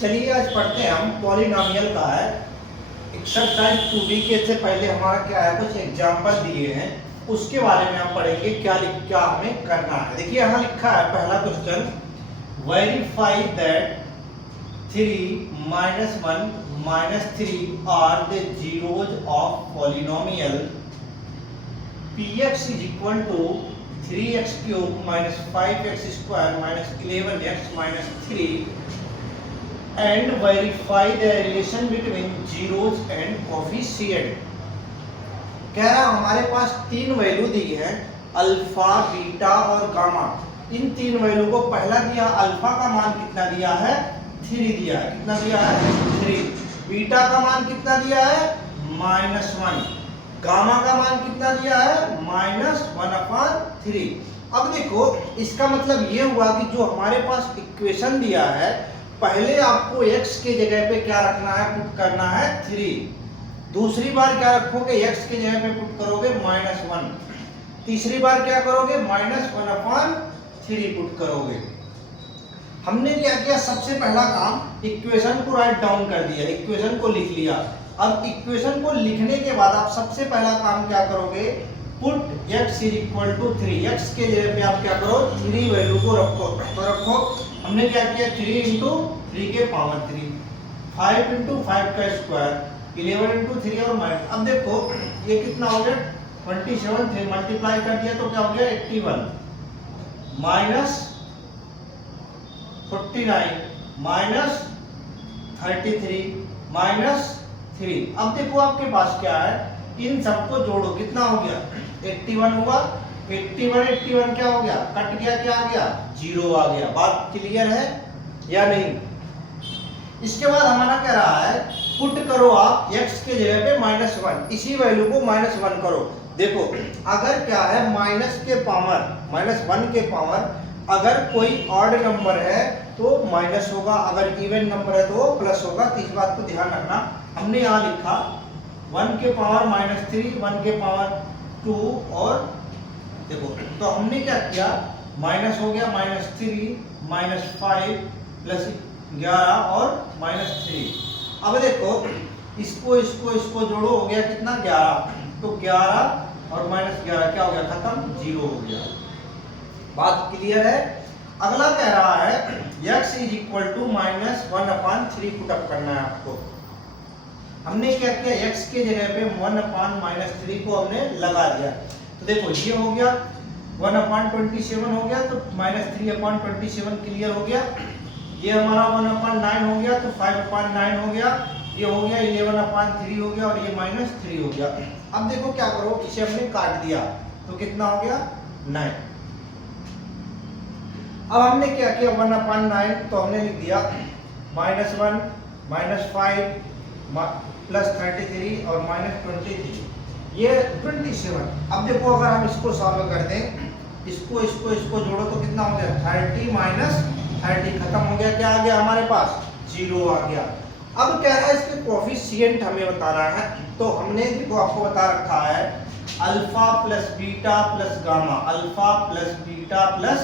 चलिए आज पढ़ते हैं हम पॉलिनोमियल का है एक्सरसाइज 2B के से पहले हमारा क्या है कुछ एग्जांपल दिए हैं उसके बारे में हम पढ़ेंगे क्या हमें करना है। देखिए यहाँ लिखा है पहला question, verify that 3 minus 1 minus 3 are the zeros of polynomial px is equal to 3x cube minus 5x square minus 11x minus 3 and verify the relation between zeros and coefficient। कह रहा हमारे पास तीन वैल्यू दी है alpha beta और gamma. इन तीन value को पहला दिया अल्फा का मान कितना दिया है 3 दिया है, कितना दिया है 3। बीटा का मान कितना दिया है -1। गामा का मान कितना दिया है -1/3। अब देखो इसका मतलब ये हुआ कि जो हमारे पास इक्वेशन दिया है पहले आपको x के जगह पे क्या रखना है पुट करना है 3। दूसरी बार क्या रखोगे x के जगह पे पुट करोगे -1। तीसरी बार क्या करोगे -1/3 पुट करोगे। हमने क्या किया सबसे पहला काम इक्वेशन को राइट डाउन कर दिया, इक्वेशन को लिख लिया। अब इक्वेशन को लिखने के बाद आप सबसे पहला काम क्या करोगे put x is equal to 3। x के जगह पे आप क्या करो 3 वैल्यू को रखो। तो रखो हमने क्या किया 3 इंटू 3 के पावर 3, 5 इंटू 5 का स्क्वायर, 11 इंटू 3 और माइनस। अब देखो ये कितना हो गया 27, 3 मल्टीप्लाई कर दिया तो क्या हो गया 81 माइनस 49 माइनस 33 माइनस 3। अब देखो आपके पास क्या है इन सबको जोड़ो कितना हो गया 81 हुआ। 81 क्या हो गया कट गया, क्या आ गया 0 आ गया। बात क्लियर है या नहीं। इसके बाद हमारा कह रहा है पुट करो आप x के जगह पे -1, इसी वैल्यू को -1 करो। देखो अगर क्या है माइनस के पावर -1 के पावर अगर कोई ऑड नंबर है तो माइनस होगा, अगर इवन नंबर है तो प्लस होगा। तो इस बात को ध्यान रखना। हमने यहाँ लिखा 1 के पावर -3, 1 के पावर 2 और देखो तो हमने क्या किया माइनस हो गया -3 -5 प्लस 11 और -3। अब देखो इसको जोड़ो हो गया कितना 11। तो 11 और -11 क्या हो गया खत्म 0 हो गया। बात क्लियर है। अगला कह रहा है x is equal to -1/3 put up करना है आपको। हमने क्या किया x के जगह पे 1/-3 को हमने लगा दिया। तो देखो ये हो गया 1/27 हो गया तो -3/27 क्लियर हो गया। ये हमारा 1/9 हो गया तो 5/9 हो गया। ये हो गया 11/3 हो गया और ये -3 हो गया। अब देखो क्या करो इसे हमने काट दिया तो कितना हो गया 9। अब हमने क्या किया 1/9 तो हमने लिख दिया -1 -5 प्लस 33 और -23 ये 27। अब देखो अगर हम इसको सॉल्व कर दें इसको जोड़ो तो कितना हो गया 30 -30 खत्म हो गया। क्या आ गया हमारे पास 0 आ गया। अब कह रहा है इसके कोफिशिएंट हमें बताना है। तो हमने देखो आपको बता रखा है alpha plus beta plus gamma, alpha plus beta plus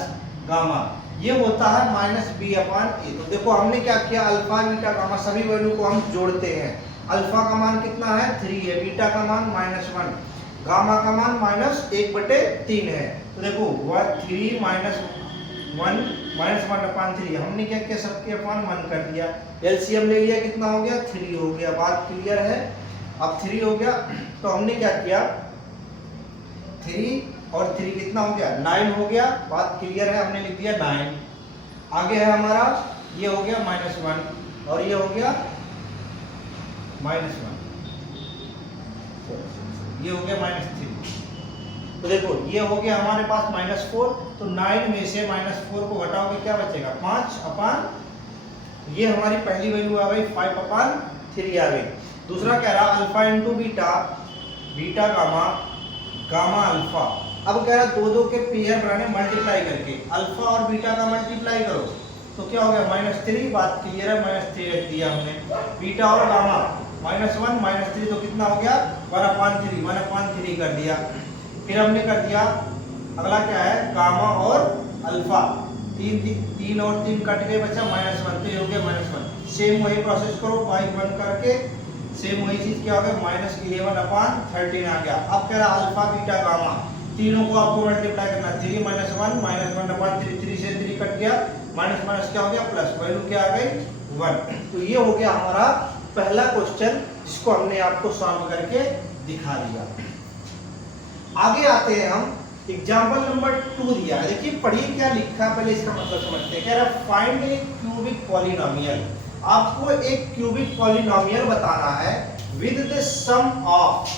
gamma ये होता है -b/a। तो देखो हमने क्या किया अल्फा बीटा गामा सभी वैल्यू को हम जोड़ते हैं। अल्फा का मान कितना है 3 है, बीटा का मान -1, गामा का मान -1/3 है। तो देखो 3 -1/3 हमने क्या किया सबके अपॉन 1 कर दिया। एलसीएम ले लिया कितना हो गया 3 हो गया। बात क्लियर है। अब 3 हो गया तो हमने क्या किया 3 और 3 कितना हो गया 9 हो गया। बात क्लियर है। हमने लिख दिया 9। आगे है हमारा ये हो गया -1 और ये हो गया -1, ये हो गया -3। तो देखो ये हो गया हमारे पास -4। तो 9 में से -4 को घटाओगे क्या बचेगा 5। ये हमारी पहली वैल्यू आ गई 5/3 आ गई। दूसरा कह रहा alpha into beta, beta gamma, gamma alpha. अब कह रहा दो के पेयर बनाने मल्टीप्लाई करके अल्फा और बीटा का मल्टीप्लाई करो तो क्या हो गया -3। बात क्लियर है -3 रख दिया हमने। बीटा और गामा -1 -3 तो कितना हो गया 1/3 कर दिया। फिर हमने कर दिया अगला क्या है गामा और अल्फा, 3 और 3 कट गए बचा -1 तो ये हो गया -1। सेम वही प्रोसेस करो, y 1 करके सेम वही चीज क्या हो गया, -11/13 आ गया। अब कह रहा अल्फा बीटा गामा, तीनों को आपको मल्टीप्लाई करना, 3 - 1 -1/3, 3 से 3 कट गया, माइनस माइनस क्या हो गया प्लस, वैल्यू क्या आ गई 1। तो ये हो गया हमारा पहला क्वेश्चन, जिसको हमने आपको सॉल्व करके दिखा दिया। आगे आते हैं हम, एग्जाम्पल नंबर 2 दिया है, देखिए पढ़िए क्या लिखा है, पहले इसका मतलब समझते हैं। कह रहा है फाइंड ए क्यूबिक पॉलिनोमियल, आपको एक क्यूबिक पॉलिनोमियल बताना है with the sum of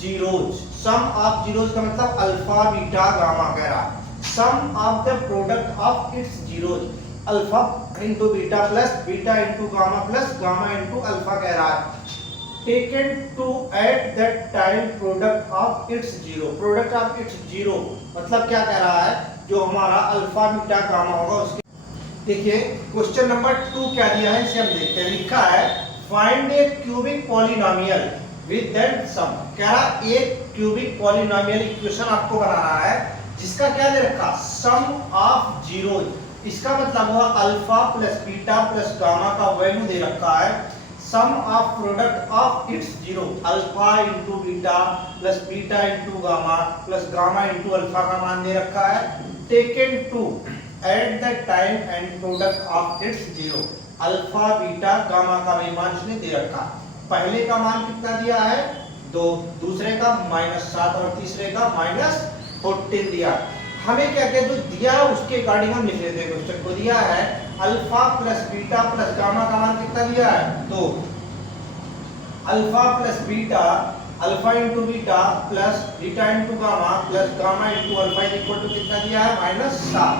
zeros. Sum of zeros का मतलब अल्फा बीटा गामा, कह रहा sum of the product of its zeros, alpha into beta plus beta into gamma plus gamma into alpha, कह रहा है taken to at that time product of its zero, product of its zero मतलब क्या कह रहा है, जो हमारा अल्फा बीटा गामा होगा उसके। देखिए क्वेश्चन नंबर 2 क्या दिया है, इसे हम देखते हैं। लिखा है find a cubic polynomial with that sum, कह रहा एक क्यूबिक पॉलिनोमियल इक्वेशन आपको बनाना है जिसका क्या दे रखा, सम ऑफ जीरोज। इसका मतलब हुआ alpha plus beta plus gamma का वैल्यू दे रखा है, sum of product of its zero, alpha into beta plus beta into gamma plus gamma into alpha का मान दे रखा है, taken two at the time and product of its zero, alpha beta gamma का भी मान इसने दे रखा। पहले का मान कितना दिया है 2, दूसरे का -7 और तीसरे का -14 दिया। हमें क्या कहते हैं, जो दिया उसके अकॉर्डिंग हम लिख लेते हैं। क्वेश्चन को दिया है alpha plus beta plus gamma का मान कितना दिया है 2, alpha plus beta, alpha into beta plus beta into gamma plus gamma into alpha equal to कितना दिया है -7,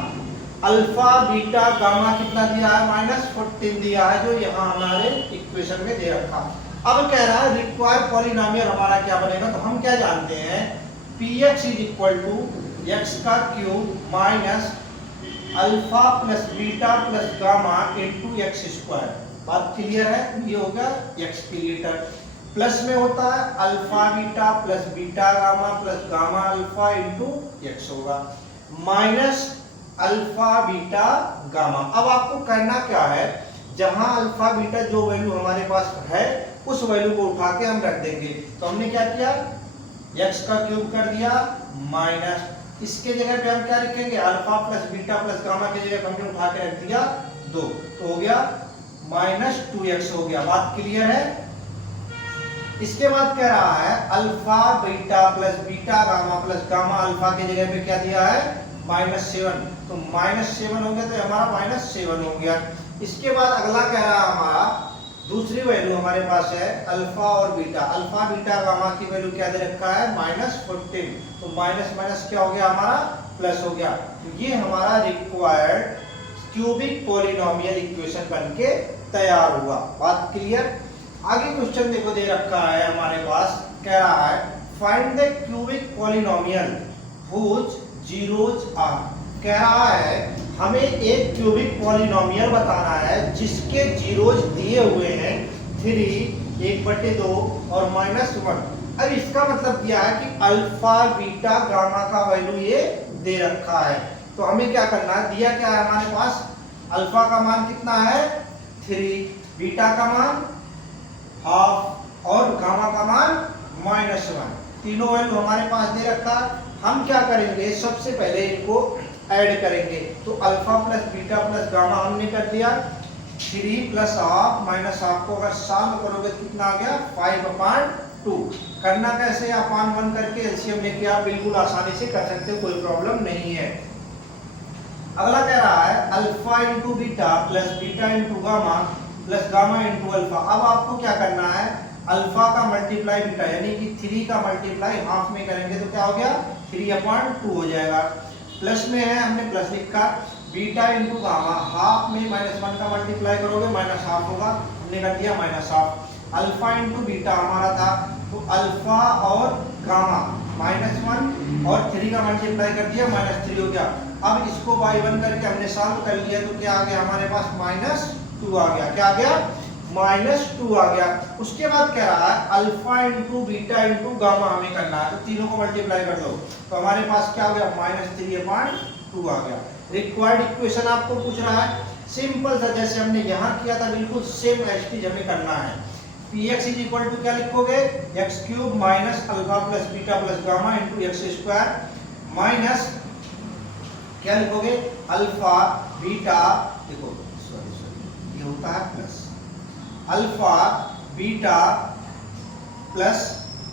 अल्फा बीटा गामा कितना दिया है -14 दिया है, जो यहाँ हमारे इक्वेशन में दे रखा। अब कह रहा है रिक्वायर्ड पॉलिनोमियल हमारा क्या बनेगा, तो हम क्या जानते हैं px is equal to x का cube minus alpha plus beta plus gamma into X square. बात क्लियर है, ये हो गया x के लिए टर्म, प्लस में होता है alpha beta plus beta gamma plus gamma alpha into x होगा, माइनस अल्फा बीटा गामा। अब आपको करना क्या है, जहां अल्फा बीटा जो वैल्यू हमारे पास है उस वैल्यू को उठा के हम रख देंगे। तो हमने क्या किया, x का क्यूब कर दिया माइनस, इसके जगह पे हम क्या लिखेंगे, alpha plus beta plus gamma की जगह हमने उठा के रख दिया 2, तो हो गया -2x हो गया। बात क्लियर है। इसके बाद कह रहा है alpha beta plus beta gamma plus gamma alpha की जगह पे क्या दिया है -7, तो -7 हो गया, तो हमारा -7 हो गया। इसके बाद अगला कह रहा है हमारा दूसरी वैल्यू हमारे पास है अल्फा और बीटा, अल्फा बीटा गामा की वैल्यू क्या दे रखा है -14, तो माइनस माइनस क्या हो गया हमारा प्लस हो गया। तो ये हमारा रिक्वायर्ड क्यूबिक पॉलिनोमियल इक्वेशन बनके तैयार हुआ। बात क्लियर। आगे क्वेश्चन देखो दे रखा है हमारे पास, कह रहा है find the cubic polynomial whose zeros are. कह रहा है हमें एक क्यूबिक पॉलिनोमियल बताना है जिसके जीरोज दिए हुए हैं 3, 1/2 और -1। अब इसका मतलब दिया है कि अल्फा बीटा गामा का वैल्यू ये दे रखा है, तो हमें क्या करना है, दिया क्या है हमारे पास, अल्फा का मान कितना है 3, बीटा का मान हाफ और गामा का मान -1, तीनों वैल्यू हमारे पास दे रखा। हम क्या करेंगे, सबसे पहले इनको ऐड करेंगे, तो alpha plus beta plus gamma हमने कर दिया, 3 प्लस हाफ माइनस हाफ को अगर सॉल्व करोगे तो कितना आ गया 5/2। करना कैसे, अपान 1 करके एलसीएम लेके आप बिल्कुल आसानी से कर सकते हो, कोई प्रॉब्लम नहीं है। अगला कह रहा है alpha into beta plus beta into gamma plus gamma into alpha. अब आपको क्या करना है, अल्फा का मल्टीप्लाई बीटा यानी कि 3 का मल्टीप्लाई हाफ में करेंगे तो क्या हो गया 3/2 हो जाएगा। प्लस में है हमने प्लस लिखा, बीटा इंटू गामा हाफ में -1 का मल्टीप्लाई करोगे -1/2 होगा, हमने कर दिया -1/2। अल्फा इंटू बीटा हमारा था, तो अल्फा और गामा -1 और 3 का मल्टीप्लाई कर दिया -3 हो गया। अब इसको बाई 1 करके हमने सॉल्व कर लिया, तो क्या आ गया हमारे पास -2 आ गया। क्या आ गया -2 आ गया। उसके बाद कह रहा है alpha into beta into gamma हमें करना है, तो तीनों को मल्टीप्लाई कर दो, तो हमारे पास क्या हो गया -3/2 आ गया। रिक्वायर्ड इक्वेशन आपको पूछ रहा है, सिंपल सा जैसे हमने यहाँ किया था बिल्कुल सेम एचटीज हमें करना है। px इज इक्वल टू क्या लिखोगे, x cube minus alpha plus beta plus gamma into X square minus क्या लिखोगे, अल्फा बीटा, देखो सॉरी ये होता है plus alpha beta plus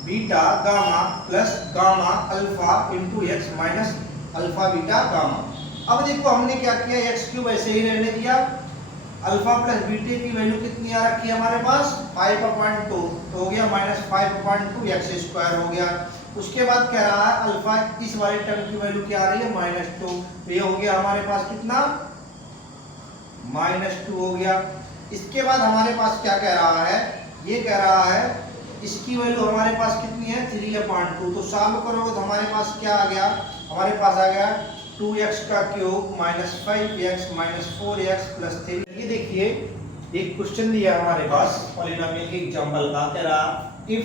beta gamma plus gamma alpha into x minus alpha beta gamma. अब देखो हमने क्या किया, एक्स क्यूब ऐसे ही रहने दिया, अल्फा प्लस बीटे की वैल्यू कितनी आ रखी है हमारे पास 5/2 तो हो गया माइनस 5/2 एक्स स्क्वायर हो गया। उसके बाद कह रहा है अल्फा इस वाले टर्म की वैल्यू क्या आ रही है -2, तो ये हो गया हमारे पास कितना -2 हो गया। इसके बाद हमारे पास क्या कह रहा है, ये कह रहा है इसकी वैल्यू हमारे पास कितनी है 3/2, तो सॉल्व करोगे तो हमारे पास क्या आ गया, हमारे पास आ गया 2x का cube minus 5x minus 4x plus 3। ये देखिए एक क्वेश्चन दिया हमारे पास पॉलिनोमियल के एग्जांपल का, कह रहा if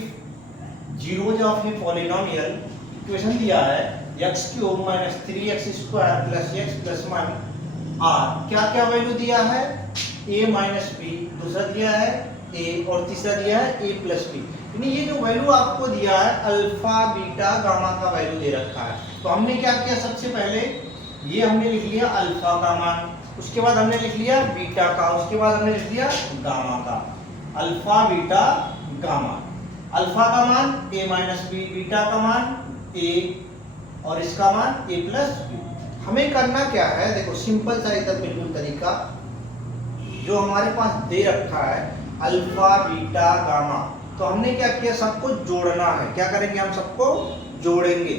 zeros of a polynomial, equation दिया है x cube minus 3x square plus x plus 1 r, क्या क्या वैल्यू दिया है a माइनस b, दूसरा दिया है a और तीसरा दिया है a प्लस b। यानी ये जो वैल्यू आपको दिया है अल्फा बीटा गामा का वैल्यू दे रखा है, तो हमने क्या किया, सबसे पहले ये हमने लिख लिया अल्फा का मान, उसके बाद हमने लिख लिया बीटा का, उसके बाद हमने लिख लिया गामा का, अल्फा बीटा गामा। अल्फा का मान a माइनस बी, बीटा का मान a और इसका मान a प्लस बी। हमें करना क्या है, देखो सिंपल सा एकदम बिल्कुल तरीका, जो हमारे पास दे रखा है अल्फा बीटा गामा, तो हमने क्या किया, सबको जोड़ना है। क्या करेंगे, हम सबको जोड़ेंगे।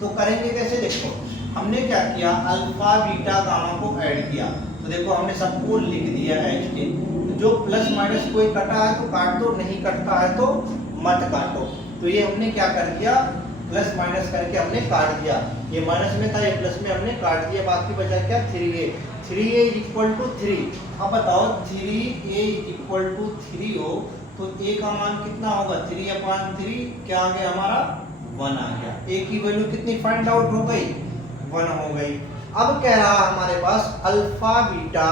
तो करेंगे कैसे, देखो हमने क्या किया, अल्फा बीटा गामा को ऐड किया, तो देखो हमने सबको लिख दिया एच के, जो प्लस माइनस कोई कटा है तो काट दो, नहीं कटता है तो मत काटो। तो ये हमने क्या कर दिया, प्लस माइनस करके हमने काट दिया, ये माइनस में था ये प्लस में हमने काट दिया, बाकी बचा क्या 3a, 3a इक्वल टू 3। अब बताओ 3a इक्वल टू 3 हो तो a का मान कितना होगा, 3/3 क्या आ गया हमारा 1 आ गया। a की वैल्यू कितनी फाइंड आउट हो गई, 1 हो गई। अब कह रहा हमारे पास alpha beta,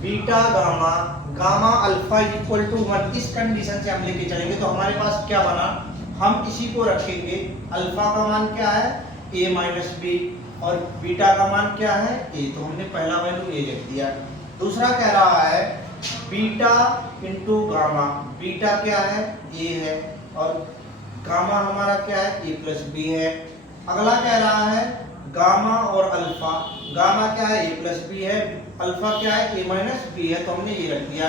beta gamma, gamma alpha equal to 1, इस कंडीशन से हम लेके चलेंगे तो हमारे पास क्या बना, हम इसी को रखेंगे। अल्फा का मान क्या है a माइनस बी और बीटा का मान क्या है a, तो हमने पहला वैल्यू a लिख दिया। दूसरा कह रहा है बीटा इंटू गामा, बीटा क्या है a है और गामा हमारा क्या है a प्लस बी है। अगला कह रहा है गामा और अल्फा, गामा क्या है a प्लस बी है, अल्फा क्या है a माइनस बी है, तो हमने ये रख दिया।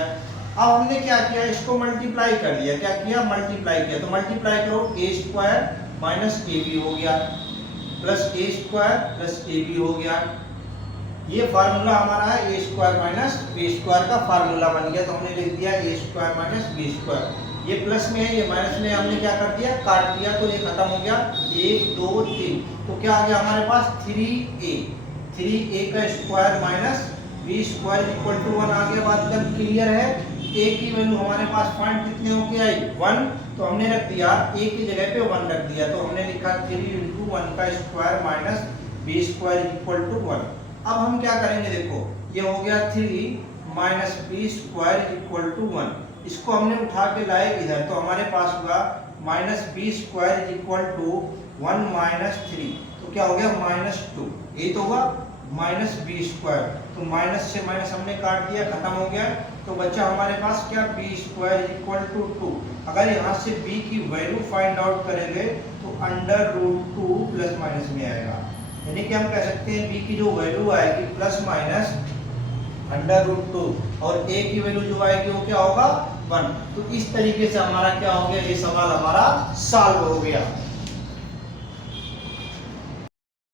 अब हमने क्या किया, इसको मल्टीप्लाई कर लिया, क्या किया मल्टीप्लाई किया, तो मल्टीप्लाई करो a स्क्वायर माइनस ab हो गया plus a square plus ab हो गया। ये फार्मूला हमारा है a square minus b square का फार्मूला बन गया, तो हमने लिख दिया a square minus b square. ये प्लस में है ये माइनस में, हमने क्या कर दिया काट दिया, तो ये खत्म हो गया 1 2 3, तो क्या आ गया हमारे पास 3a, 3a का square minus b square equal to 1 आ गया। बात एकदम क्लियर है। a की वैल्यू हमारे पास फाइंड कितनी हो गई आई 1, तो हमने रख दिया a की जगह पे 1 रख दिया, तो हमने लिखा 3 × 1 का square minus b square equal to 1। अब हम क्या करेंगे, देखो ये हो गया 3 minus B square equal to 1, इसको हमने उठा के लाए इधर, तो हमारे पास होगा minus B square equal to 1 minus 3, तो क्या हो गया -2, ये तो होगा माइनस बी स्क्वायर, तो माइनस से माइनस हमने काट दिया, खत्म हो गया। तो बच्चा हमारे पास क्या बी स्क्वायर इक्वल टू 2। अगर यहाँ से b की वैल्यू फाइंड आउट करेंगे तो √2 प्लस माइनस में आएगा, यानी कि हम कह सकते हैं b की जो वैल्यू आएगी प्लस माइनस √2 और a की वैल्यू जो आएगी वो क्या होगा 1। तो इस तरीके से हमारा क्या हो गया, ये सवाल हमारा सॉल्व हो गया।